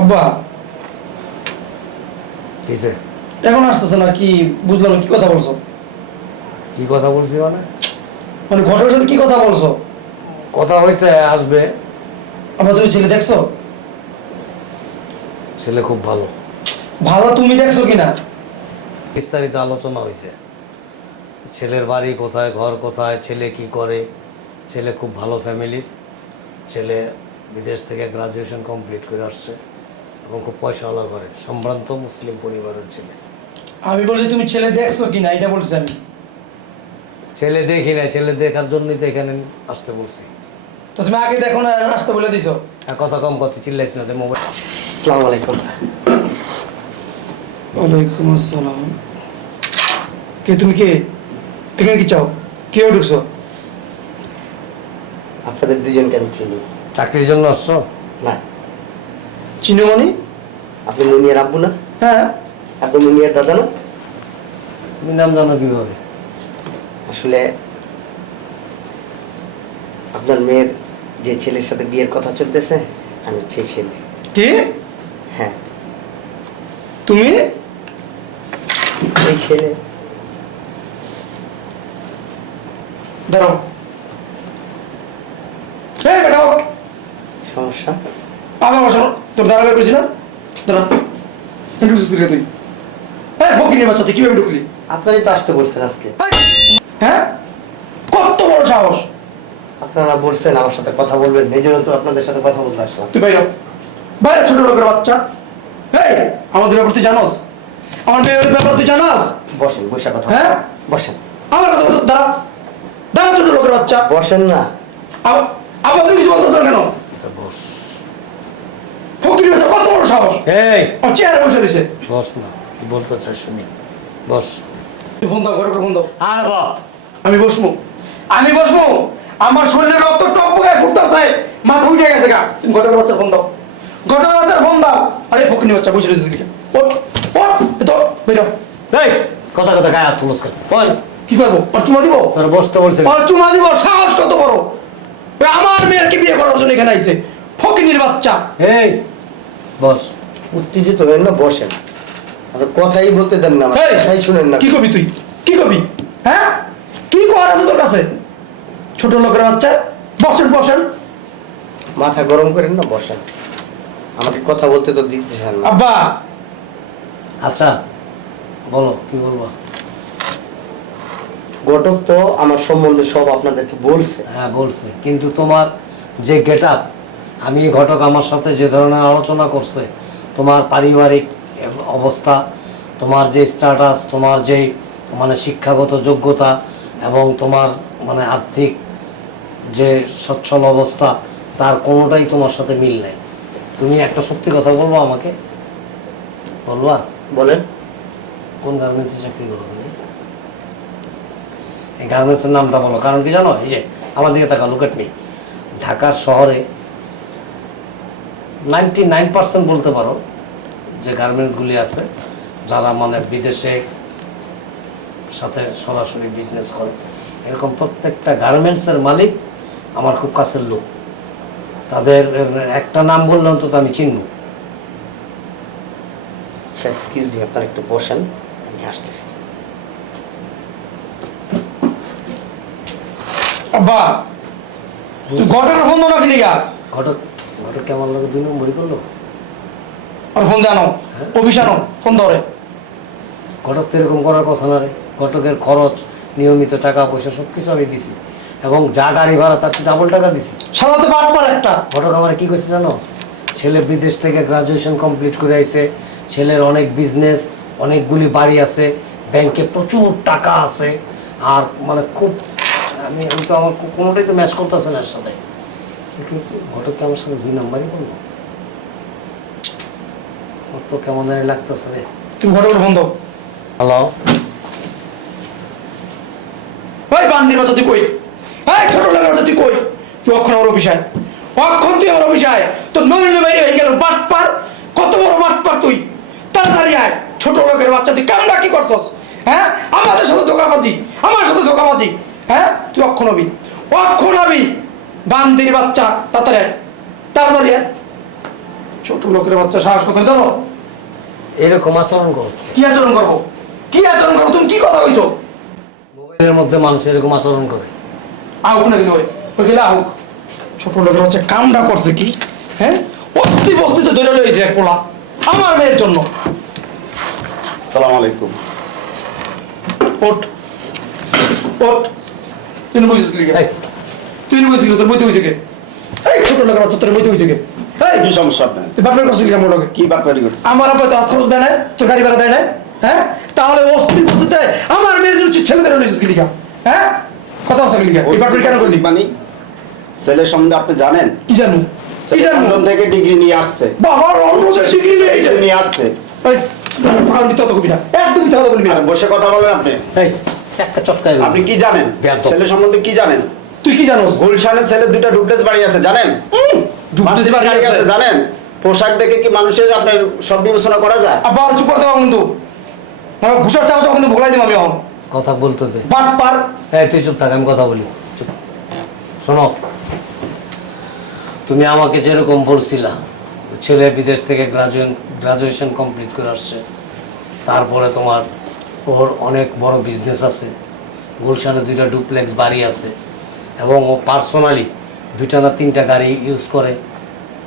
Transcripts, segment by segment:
আব্বা। কিসে এখন আসতেছে না কি বুঝলাম না, কি কথা বলছো? কি কথা বলছি মানে? মানে ঘটনার সাথে কি কথা বলছো? কথা হয়েছে আসবে। আব্বা তুমি ছেলে দেখছ? ছেলে খুব ভালো। ভালো তুমি দেখছ কিনা? বিস্তারিত আলোচনা হয়েছে। ছেলের বাড়ি কোথায় ঘর কোথায় ছেলে কি করে? ছেলে খুব ভালো ফ্যামিলির ছেলে বিদেশ থেকে গ্রাজুয়েশন কমপ্লিট করে আসছে। এবং খুব পয়সাওয়ালা করে। সম্ভ্রান্ত মুসলিম পরিবারের ছেলে। আমি বলছি তুমি ছেলে দেখছ কিনা? এটা বলছি আমি। ছেলে দেখি না ছেলে দেখার জন্যই তো এখানে আসতে বলছি। তো তুমি আগে দেখো না আসতে বলে দিছো। আর কথা কম কথা না মোবাইল। আসসালামু আলাইকুম। ওয়ালাইকুম আসসালাম। কে তুমি কে? এখানে কি চাও? কেউ ঢুকছো? আপনাদের দুজনকে আমি চিনি। চাকরির জন্য আসছো? না। চিনোমণি? আপনি মুনিয়ার আব্বু না? হ্যাঁ। আপনি মুনিয়ার দাদা না? তুমি নাম জানো কীভাবে? আসলে আপনার মেয়ের যে ছেলের সাথে বিয়ের কথা চলতেছে আমি সেই ছেলে। কি? হ্যাঁ। তুমি? এই ছেলে। দাঁড়াও। সমস্যা? আবার বসো। তোর দাঁড়া বের করছি না? দাঁড়া। ঢুকছিস রে তুই হ্যাঁ ফকিনের বাচ্চা তুই কীভাবে ঢুকলি? আপনারই তো আসতে বলছেন আজকে। হ্যাঁ? কত বড় সাহস। আপনারা বলছেন আমার সাথে কথা বলবেন এই জন্য তো আপনাদের সাথে কথা বলতে আসলাম। তুই বাইরে। বাইরে ছোট লোকের বাচ্চা। এই আমাদের ব্যাপার তুই জানোস? আমার মেয়ের ব্যাপার তুই জানাস? বসেন বসে কথা হ্যাঁ? বসেন। আমার কথা দাঁড়া। দাঁড়া ছোট লোকের বাচ্চা। বসেন না। আবার আবার তুমি কিছু বলতেছ কেন আচ্ছা বস ফকির বাচ্চা কত বড় সাহস? এই। আমার চেয়ারে বসে রয়েছে। বস না কি বলতে চাই শুনি। বস। তুই ফোন দাও ঘরে ফোন দাও। আর আমি বসবো। আমি বসবো। আমার শরীরে রক্ত টপ গায়ে ফুটতেছে মাথা উঠে গেছে গা। তুমি ঘটকের বাচ্চার ফোন দাও। ঘটকের বাচ্চার ফোন দাও। আরে ফকিনি বাচ্চা বসে কি বেরো এই কথা কথা গায়ে হাত তুলস বল। কি করব? ওর চুমা দিব? তোর বসতে বলছে। ওর চুমা দিব সাহস কত বড়? আমার মেয়েরকে বিয়ে করার জন্য এখানে আইছে? ফকিনির বাচ্চা। এই। বস উত্তেজিত হবেন না বসেন। আপনি কথাই বলতে দেন না এই, কথাই শুনেন না। কি কবি তুই? কি কবি? হ্যাঁ? কি করার আছে তোর কাছে? ছোট লোকের বাচ্চা বসেন বসেন। মাথা গরম করেন না বসেন। আমাকে কথা বলতে তো দিতেছেন না। আব্বা! আচ্ছা বলো কি বলব? ঘটক তো আমার সম্বন্ধে সব আপনাদেরকে বলছে। হ্যাঁ বলছে। কিন্তু তোমার যে গেট আমি ঘটক আমার সাথে যে ধরনের আলোচনা করছে তোমার পারিবারিক অবস্থা তোমার যে স্ট্যাটাস তোমার যে মানে শিক্ষাগত যোগ্যতা এবং তোমার মানে আর্থিক যে সচ্ছল অবস্থা তার কোনোটাই তোমার সাথে মিল নাই। তুমি একটা সত্যি কথা বলব আমাকে? বলবা? বলেন। কোন গার্মেন্টসে চাকরি করো তুমি? এই গার্মেন্টসের নামটা বলো কারণ কি জানো? এই যে আমার দিকে তাকা লুকেট মি ঢাকার শহরে নাইনটি নাইন পার্সেন্ট বলতে পারো যে গার্মেন্টসগুলি আছে যারা মানে বিদেশে সাথে সরাসরি বিজনেস করে। এরকম প্রত্যেকটা গার্মেন্টসের মালিক আমার খুব কাছের লোক। তাদের একটা নাম বললে অন্তত আমি চিনব। আচ্ছা এক্সকিউজ মি আপনারা একটু বসেন আমি আসতেছি। আব্বা তুই ঘটকের ফোন দাও লিগা? ঘটক ঘটক কেমন লাগে দুই নম্বরই করল? আর ফোন দে আনো অফিস আনো ফোন ধরে। ঘটক তো এরকম করার কথা না রে। ঘটকের খরচ নিয়মিত টাকা পয়সা সব কিছু আমি দিছি। এবং যা গাড়ি ভাড়া তার চেয়ে ডাবল টাকা দিছি। সারা তো বাটপার একটা। ঘটক আমার কি করছে জানো? ছেলে বিদেশ থেকে গ্রাজুয়েশন কমপ্লিট করে আইছে। ছেলের অনেক বিজনেস অনেকগুলি বাড়ি আছে। ব্যাংকে প্রচুর টাকা আছে। আর মানে খুব আমি আমি তো আমার কোনোটাই তো ম্যাচ করতেছে না এর সাথে। ঘটককে আমার সাথে দুই নাম্বারই করল তো কেমন জানি লাগতেছে রে। তুমি ফোন দাও হ্যালো ওই বান্দির বাচ্চা তুই কই? এই ছোট লোকের বাচ্চা তুই কই? তুই অক্ষণ আমার অফিসায় অক্ষণ তুই আমার অফিসায় তোর নলিনে বাইরে হয়ে গেল বাটপার। কত বড় বাটপার তুই? তাড়াতাড়ি আয়। ছোট লোকের বাচ্চা তুই কামটা কি করছস? হ্যাঁ? আমাদের সাথে ধোকাবাজি। আমার সাথে ধোকাবাজি। হ্যাঁ? তুই অক্ষণ হবি। অক্ষণ হবি। বান্দির বাচ্চা তাড়াতাড়ি তাড়াতাড়ি ছোট লোকের বাচ্চা সাহস কথা জানো? এরকম আচরণ করছে। কি আচরণ করব? কি আচরণ করব? তুমি কি কথা কইছো? মোবাইলের মধ্যে মানুষ এরকম আচরণ করে। আহুক না কিন্তু ওই ওই গেলে আহুক। ছোট লোকের বাচ্চা কামটা করছে কি? হ্যাঁ? অস্তি বস্তিতে ধরে লইছে এক পোলা। আমার মেয়ের জন্য। সালাম আলাইকুম ওট ওট না বুঝিস তুই তোর বইতে হয়েছে কে? এই ছোট লোকের তোর বইতে হয়েছে কে? এই কি সমস্যা আপনার? তুই বাপের কাছে কেমন লোকে কি আমার আব্বা তো হাত খরচ দেয় না তোর গাড়ি ভাড়া দেয় না হ্যাঁ? তাহলে আমার মেয়ের জন্য ছেলেদের লইছিস কি লিখা? হ্যাঁ? কথা আছে কি লিখা? এই বাপের কেন করলি মানে ছেলে সম্বন্ধে আপনি জানেন? কি জানো কি জানো লন্ডন থেকে ডিগ্রি নিয়ে আসছে। বাবা অলমোস্ট ডিগ্রি নিয়ে এসে নিয়ে আসছে। একদম মিথ্যা কথা বলবি না। বসে কথা বলেন আপনি। এই, একটা চটকায় আপনি কি জানেন? ছেলে সম্বন্ধে কি জানেন? তুই কি জানোস? গুলশানে ছেলে দুইটা ডুপ্লেস বাড়ি আছে জানেন? ডুপ্লেস বাড়ি আছে। জানেন? পোশাক দেখে কি মানুষের আপনার সব বিবেচনা করা যায়? আবার চুপ করতে পারব কিন্তু। আমার ঘুষার চামচ কিন্তু ভোলাই দিব আমি এখন। কথা বলতে দে। পাট পার। এই তুই চুপ থাক আমি কথা বলি। চুপ। শোনো তুমি আমাকে যেরকম বলছিলা ছেলে বিদেশ থেকে গ্রাজুয়েশন গ্রাজুয়েশন কমপ্লিট করে আসছে তারপরে তোমার ওর অনেক বড় বিজনেস আছে। গুলশানে দুইটা ডুপ্লেক্স বাড়ি আছে। এবং ও পার্সোনালি দুইটা না তিনটা গাড়ি ইউজ করে।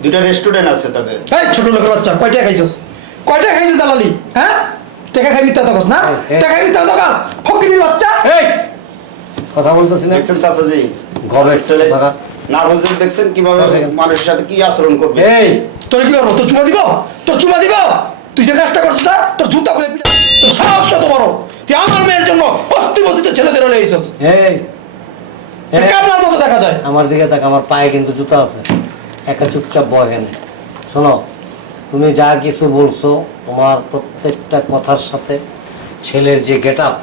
দুইটা রেস্টুরেন্ট আছে তাদের। এই ছোট লোকের বাচ্চা কয়টা খাইছস? কয়টা খাইছিস দালালি? হ্যাঁ? টাকা খাই মিথ্যা থাকস না? এই, এই। টাকা খাই মিথ্যা থাকস ফকিনির বাচ্চা? এই! কথা বলতেছি না? দেখছেন চাচাজি? গবেট ছেলে থাকা। নার্ভাস দেখছেন কীভাবে মানুষের সাথে কি আচরণ করবে? এই! তোর কি করব তোর চুমা দিব? তোর চুমা দিব? তুই যে কাজটা করছিস না তোর জুতা খুলে পিটা তোর সাহস কত বড়? তুই আমার মেয়ের জন্য অস্তি বস্তিতে ছেলেদের এইছস এই! মতো দেখা যায়? আমার দিকে তাক আমার পায়ে কিন্তু জুতা আছে। একটা চুপচাপ বয় এখানে শোনো তুমি যা কিছু বলছো তোমার প্রত্যেকটা কথার সাথে ছেলের যে গেট আপ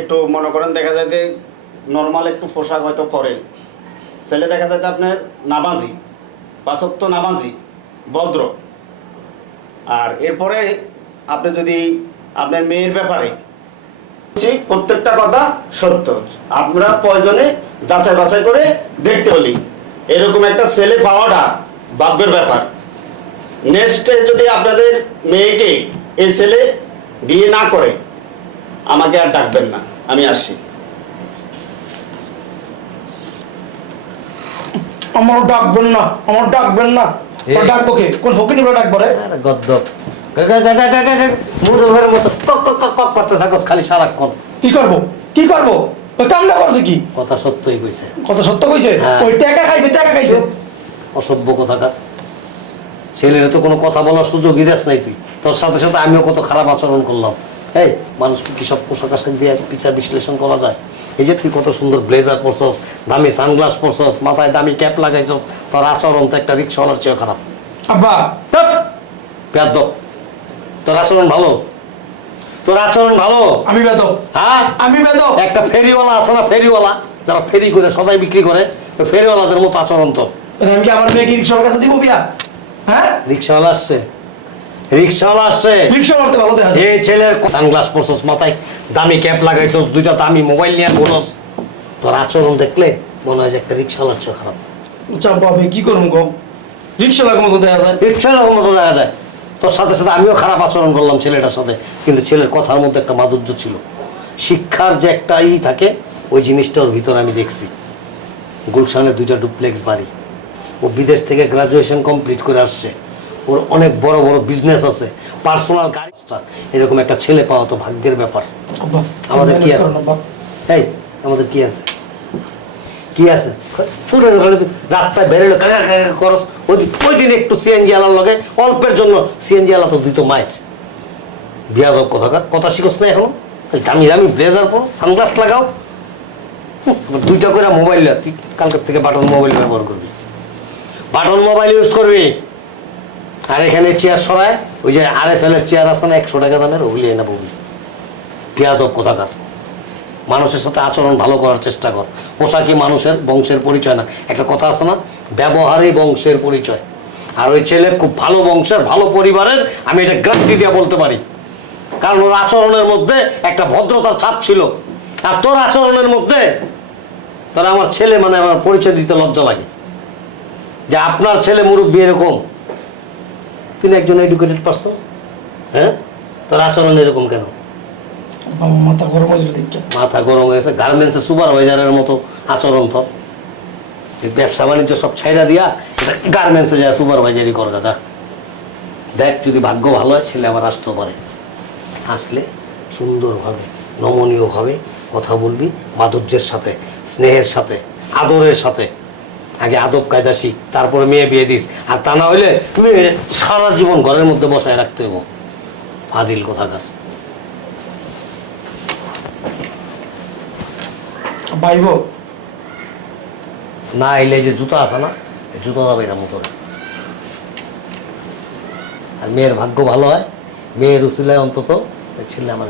একটু মনে করেন দেখা যায় যে নর্মাল একটু পোশাক হয়তো পরে। ছেলে দেখা যায় যে আপনার নামাজি পাশক্ত নামাজি ভদ্র। আর এরপরে আপনি যদি আপনার মেয়ের ব্যাপারে প্রত্যেকটা কথা সত্য আমরা প্রয়োজনে যাচাই বাছাই করে দেখতে বলি এরকম একটা ছেলে পাওয়াটা ভাগ্যের ব্যাপার নেক্সটে যদি আপনাদের মেয়েকে এই ছেলে বিয়ে না করে আমাকে আর ডাকবেন না আমি আসি আমার ডাকবেন না আমার ডাকবেন না ডাকবো কে কোন ফকিনি বলে ডাকবো রে গদ্দ মুরুঘের মতো কক কক করতে থাকো খালি সারাক্ষণ। কি করব? কি করব? ওই কামটা করছে কি? কথা সত্যই কইছে। কত সত্য কইছে? হ্যাঁ। ওই টাকা খাইছে টাকা খাইছে। অসভ্য কথাকার ছেলের তো কোনো কথা বলার সুযোগই দেস নাই তুই। তোর সাথে সাথে আমিও কত খারাপ আচরণ করলাম। এই মানুষকে কি সব পোশাক আশাক দিয়ে বিচার বিশ্লেষণ করা যায়? এই যে তুই কত সুন্দর ব্লেজার পরছস দামি সানগ্লাস পরছস মাথায় দামি ক্যাপ লাগাইছস তোর আচরণ তো একটা রিক্সাওয়ালার চেয়ে খারাপ। আব্বা পেয়াদ তোর আচরণ ভালো? তোর আচরণ ভালো? আমি বেদব। হ্যাঁ? আমি বেদব। একটা ফেরিওয়ালা আছে না ফেরিওয়ালা? যারা ফেরি করে সদাই বিক্রি করে ফেরিওয়ালাদের মতো আচরণ তোর। আমি কি আমার মেয়েকে রিক্সার কাছে দিব বিয়া? হ্যাঁ? রিক্সাওয়ালা আসছে। রিক্সাওয়ালা আসছে। রিক্সা মারতে ভালো দেখা এই ছেলের সানগ্লাস পরছস মাথায় দামি ক্যাপ লাগাইছস দুইটা দামি মোবাইল নিয়ে ঘুরস তোর আচরণ দেখলে মনে হয় যে একটা রিক্সাওয়ালার চেয়ে খারাপ। চাপা আমি কি করব গো? রিক্সা লাগার মতো দেখা যায়। রিক্সাওয়ালার মতো দেখা যায়। তোর সাথে সাথে আমিও খারাপ আচরণ করলাম ছেলেটার সাথে কিন্তু ছেলের কথার মধ্যে একটা মাধুর্য ছিল। শিক্ষার যে একটা ই থাকে ওই জিনিসটা ওর ভিতরে আমি দেখছি। গুলশানে দুইটা ডুপ্লেক্স বাড়ি। ও বিদেশ থেকে গ্রাজুয়েশন কমপ্লিট করে আসছে। ওর অনেক বড় বড় বিজনেস আছে। পার্সোনাল গাড়ি এরকম একটা ছেলে পাওয়া তো ভাগ্যের ব্যাপার। আমাদের কি আছে? এই আমাদের কি আছে? কি আছে? ওখানে রাস্তায় বেরোলে কাকা কাকা করস। ওই দিন- একটু সিএনজি আলার লগে, অল্পের জন্য সিএনজি আলা তো দিত মাইট। বিয়াদব কথাকার কথা শিখস না এখনও? দামি দামি ব্লেজার পর, সানগ্লাস লাগাও। দুইটা করে মোবাইল তুই কালকের থেকে বাটন মোবাইল ব্যবহার করবি। বাটন মোবাইল ইউজ করবি। আর এখানে চেয়ার সরায়, ওই যে আর এফ এল এর চেয়ার আছে না, একশো টাকা দামের, ওগুলি এনে বলবি। বিয়াদব কথাকার মানুষের সাথে আচরণ ভালো করার চেষ্টা কর। পোশাকই মানুষের বংশের পরিচয় না। একটা কথা আছে না? ব্যবহারই বংশের পরিচয়। আর ওই ছেলে খুব ভালো বংশের, ভালো পরিবারের, আমি এটা গ্যারান্টি দিয়ে বলতে পারি। কারণ ওর আচরণের মধ্যে একটা ভদ্রতার ছাপ ছিল। আর তোর আচরণের মধ্যে তাহলে আমার ছেলে মানে আমার পরিচয় দিতে লজ্জা লাগে। যে আপনার ছেলে মুরব্বী এরকম। তিনি একজন এডুকেটেড পারসন হ্যাঁ? তোর আচরণ এরকম কেন? মাথা গরম হয়েছিল দেখে। মাথা গরম হয়ে গেছে গার্মেন্টসের সুপারভাইজারের মতো আচরণ এই ব্যবসা বাণিজ্য সব ছাইড়া দিয়া গার্মেন্টসে যায় সুপারভাইজারি কর দাদা দেখ যদি ভাগ্য ভালো হয়, ছেলে আবার আসতেও পারে। আসলে সুন্দরভাবে, নমনীয়ভাবে কথা বলবি, মাধুর্যের সাথে, স্নেহের সাথে, আদরের সাথে। আগে আদব কায়দা শিখ, তারপরে মেয়ে বিয়ে দিস, আর তা না হইলে মেয়ে সারা জীবন ঘরের মধ্যে বসায় রাখতে হইব। ফাজিল কথাকার। ভাইব না, এলে যে জুতো আছে না জুতা যাবে না মোটরে। আর মেয়ের ভাগ্য ভালো হয়, মেয়ের উচিলায় অন্তত ছেলে আমার